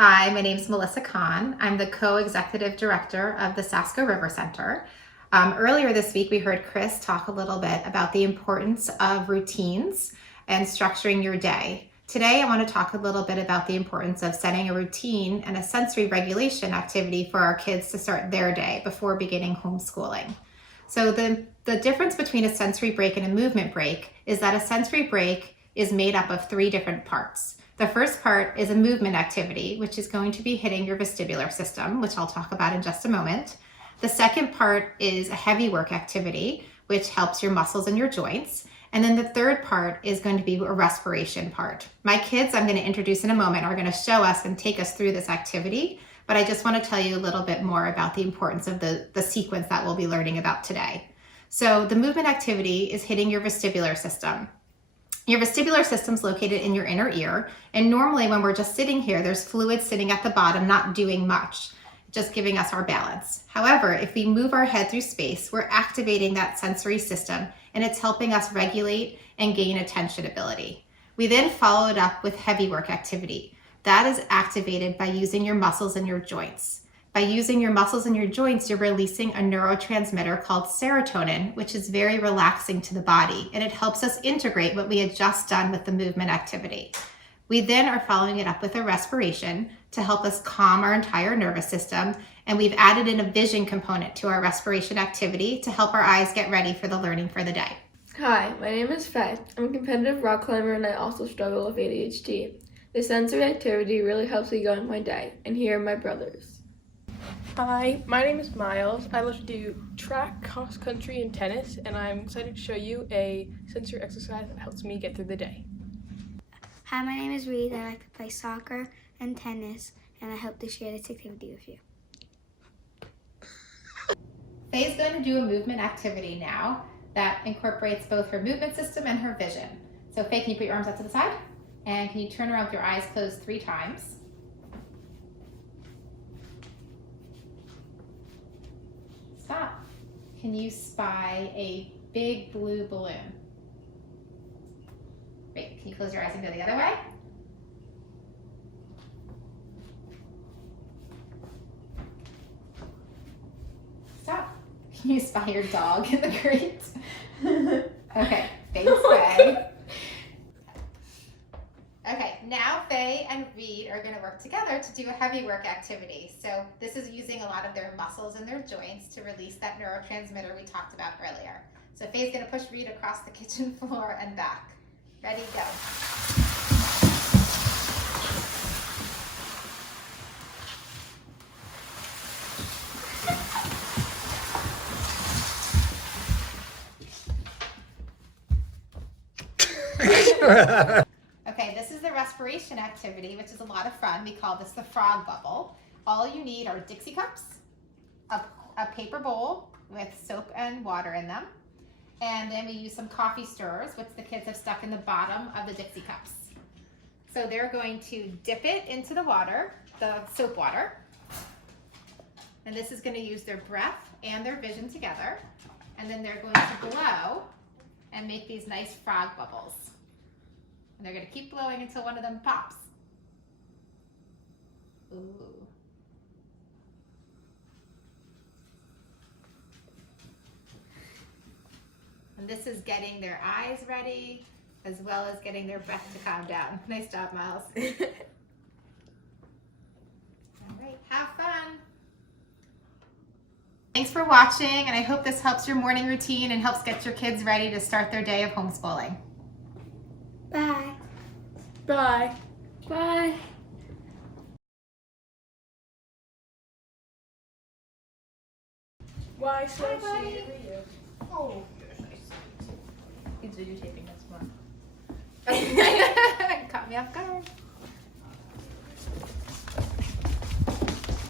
Hi, my name is Melissa Kahn. I'm the co-executive director of the Sasko River Center. Earlier this week, we heard Chris talk a little bit about the importance of routines and structuring your day. Today, I want to talk a little bit about the importance of setting a routine and a sensory regulation activity for our kids to start their day before beginning homeschooling. So the difference between a sensory break and a movement break is that a sensory break is made up of three different parts. The first part is a movement activity, which is going to be hitting your vestibular system, which I'll talk about in just a moment. The second part is a heavy work activity, which helps your muscles and your joints. And then the third part is going to be a respiration part. My kids, I'm going to introduce in a moment, are going to show us and take us through this activity, but I just want to tell you a little bit more about the importance of the sequence that we'll be learning about today. So the movement activity is hitting your vestibular system. Your vestibular system is located in your inner ear, and normally when we're just sitting here, there's fluid sitting at the bottom, not doing much, just giving us our balance. However, if we move our head through space, we're activating that sensory system, and it's helping us regulate and gain attention ability. We then follow it up with heavy work activity. That is activated by using your muscles and your joints. By using your muscles and your joints, you're releasing a neurotransmitter called serotonin, which is very relaxing to the body, and it helps us integrate what we had just done with the movement activity. We then are following it up with a respiration to help us calm our entire nervous system, and we've added in a vision component to our respiration activity to help our eyes get ready for the learning for the day. Hi, my name is Faye. I'm a competitive rock climber and I also struggle with ADHD. The sensory activity really helps me go in my day, and here are my brothers. Hi, my name is Miles. I love to do track, cross country, and tennis, and I'm excited to show you a sensory exercise that helps me get through the day. Hi, my name is Reed. I like to play soccer and tennis, and I hope to share this activity with you. Faye's going to do a movement activity now that incorporates both her movement system and her vision. So Faye, can you put your arms out to the side? And can you turn around with your eyes closed 3 times? Stop. Can you spy a big blue balloon? Great. Can you close your eyes and go the other way? Stop. Can you spy your dog in the grate? Okay, Faye's way. Okay, now Faye and Reed are going to work together to do a heavy work activity. So this is using a lot of their muscles and their joints to release that neurotransmitter we talked about earlier. So Faye's going to push Reed across the kitchen floor and back. Ready, go. Okay, this is the respiration activity, which is a lot of fun. We call this the frog bubble. All you need are Dixie cups, a paper bowl with soap and water in them, and then we use some coffee stirrers, which the kids have stuck in the bottom of the Dixie cups. So they're going to dip it into the water, the soap water, and this is going to use their breath and their vision together, and then they're going to blow and make these nice frog bubbles. And they're going to keep blowing until one of them pops. Ooh. And this is getting their eyes ready, as well as getting their breath to calm down. Nice job, Miles. All right, have fun. Thanks for watching, and I hope this helps your morning routine and helps get your kids ready to start their day of homeschooling. Bye. Bye. Bye. Why so Hi, buddy. sweet for you? Oh, you're so sweet. He's videotaping us, Mom. Caught me off guard.